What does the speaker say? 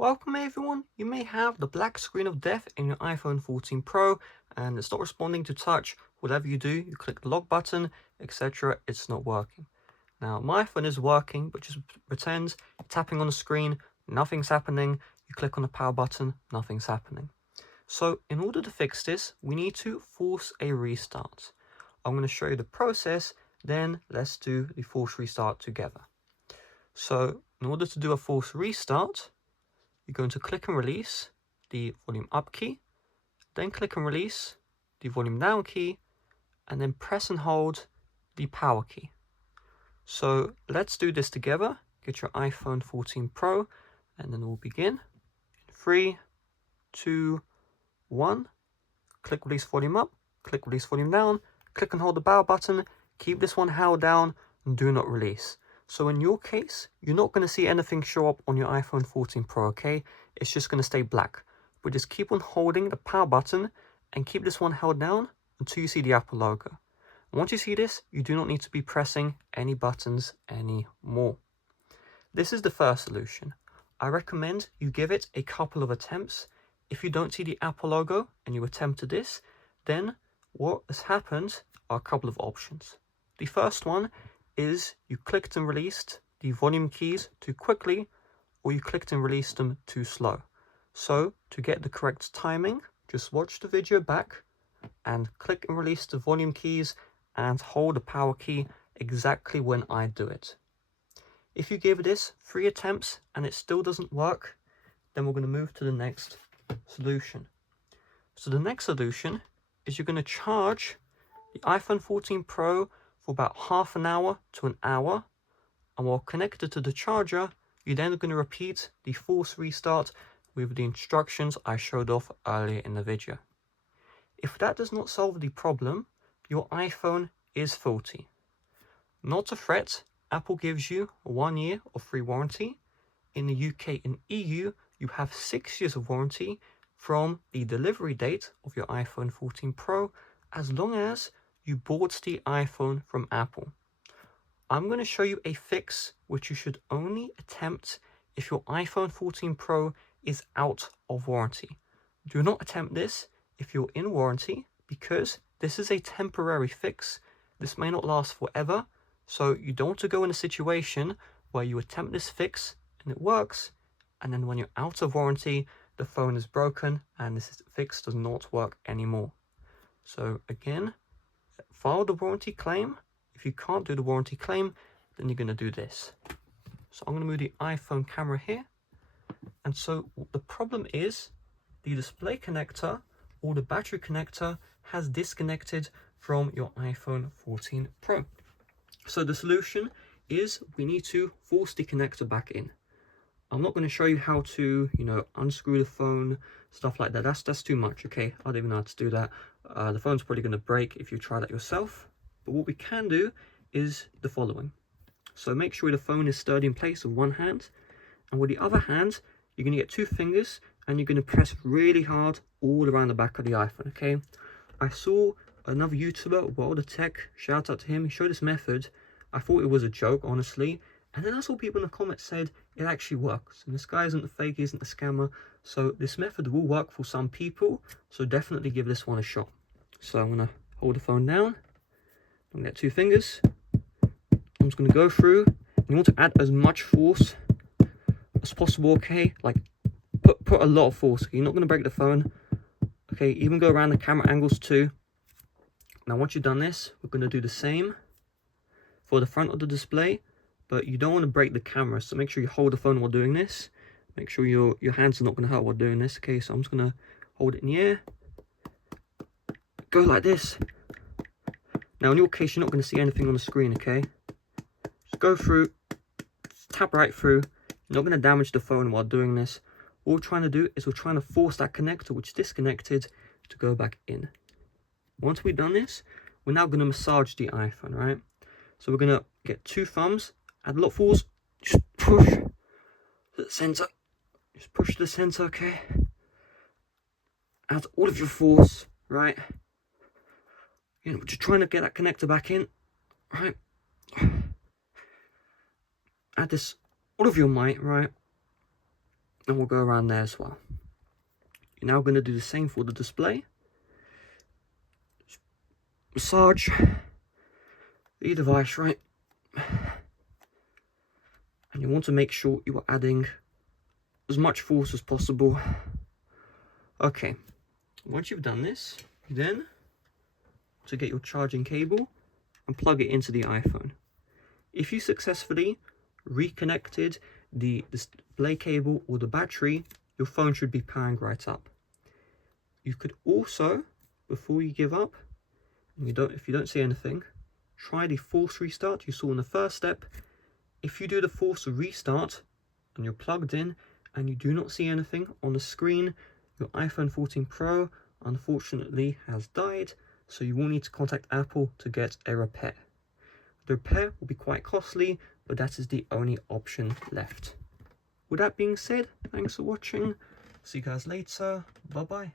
Welcome everyone. You may have the black screen of death in your iPhone 14 Pro and it's not responding to touch. Whatever you do, you click the lock button, etc. It's not working. Now my iPhone is working, but just pretend you're tapping on the screen, nothing's happening. You click on the power button, nothing's happening. So in order to fix this, we need to force a restart. I'm going to show you the process, then let's do the force restart together. So in order to do a force restart, you're going to click and release the volume up key, then click and release the volume down key, and then press and hold the power key. So let's do this together. Get your iPhone 14 Pro, and then we'll begin. In 3, 2, 1. Click release volume up, click release volume down, click and hold the power button, keep this one held down, and do not release. So in your case, you're not going to see anything show up on your iPhone 14 Pro, okay? It's just going to stay black. But just keep on holding the power button and keep this one held down until you see the Apple logo. And once you see this, you do not need to be pressing any buttons anymore. This is the first solution. I recommend you give it a couple of attempts. If you don't see the Apple logo and you attempted this, then what has happened are a couple of options. The first one is you clicked and released the volume keys too quickly, or you clicked and released them too slow. So to get the correct timing, just watch the video back and click and release the volume keys and hold the power key exactly when I do it. If you give this 3 attempts and it still doesn't work, then we're going to move to the next solution. So the next solution is you're going to charge the iPhone 14 Pro for about half an hour to an hour, and while connected to the charger, you're then going to repeat the force restart with the instructions I showed off earlier in the video. If that does not solve the problem, your iPhone is faulty. Not to fret, Apple gives you 1 year of free warranty. In the UK and EU, you have 6 years of warranty from the delivery date of your iPhone 14 Pro, as long as you bought the iPhone from Apple. I'm going to show you a fix which you should only attempt if your iPhone 14 Pro is out of warranty. Do not attempt this if you're in warranty, because this is a temporary fix. This may not last forever, so you don't want to go in a situation where you attempt this fix and it works, and then when you're out of warranty, the phone is broken and this fix does not work anymore. So again, file the warranty claim. If you can't do the warranty claim, then you're going to do this. So I'm going to move the iPhone camera here. And so the problem is the display connector or the battery connector has disconnected from your iPhone 14 Pro. So the solution is we need to force the connector back in. I'm not going to show you how to, unscrew the phone, stuff like that. That's too much, okay? I don't even know how to do that. The phone's probably going to break if you try that yourself. But what we can do is the following. So make sure the phone is sturdy in place with one hand. And with the other hand, you're going to get 2 fingers and you're going to press really hard all around the back of the iPhone, okay? I saw another YouTuber, World of Tech, shout out to him. He showed this method. I thought it was a joke, honestly. And then I saw people in the comments said it actually works. And this guy isn't a fake, he isn't a scammer. So this method will work for some people. So definitely give this one a shot. So I'm going to hold the phone down. I'm going to get 2 fingers. I'm just going to go through. And you want to add as much force as possible, okay? Like, put a lot of force. You're not going to break the phone. Okay, even go around the camera angles too. Now once you've done this, we're going to do the same for the front of the display. But you don't want to break the camera, so make sure you hold the phone while doing this. Make sure your hands are not going to hurt while doing this. Okay, so I'm just going to hold it in the air. Go like this. Now in your case, you're not going to see anything on the screen, okay? Just go through, just tap right through. You're not going to damage the phone while doing this. What we're trying to do is we're trying to force that connector, which is disconnected, to go back in. Once we've done this, we're now going to massage the iPhone, right? So we're going to get 2 thumbs. Add a lot of force, just push to the center, just push to the center, okay? Add all of your force, right? We're just trying to get that connector back in, right? Add this, all of your might, right? and we'll go around there as well. You're now going to do the same for the display. Just massage the device, right? And you want to make sure you are adding as much force as possible. Okay, once you've done this, then to get your charging cable and plug it into the iPhone. If you successfully reconnected the display cable or the battery, your phone should be powering right up. You could also, before you give up, and if you don't see anything, try the force restart you saw in the first step. If you do the force restart and you're plugged in and you do not see anything on the screen, your iPhone 14 Pro unfortunately has died, so you will need to contact Apple to get a repair. The repair will be quite costly, but that is the only option left. With that being said, thanks for watching. See you guys later. Bye bye.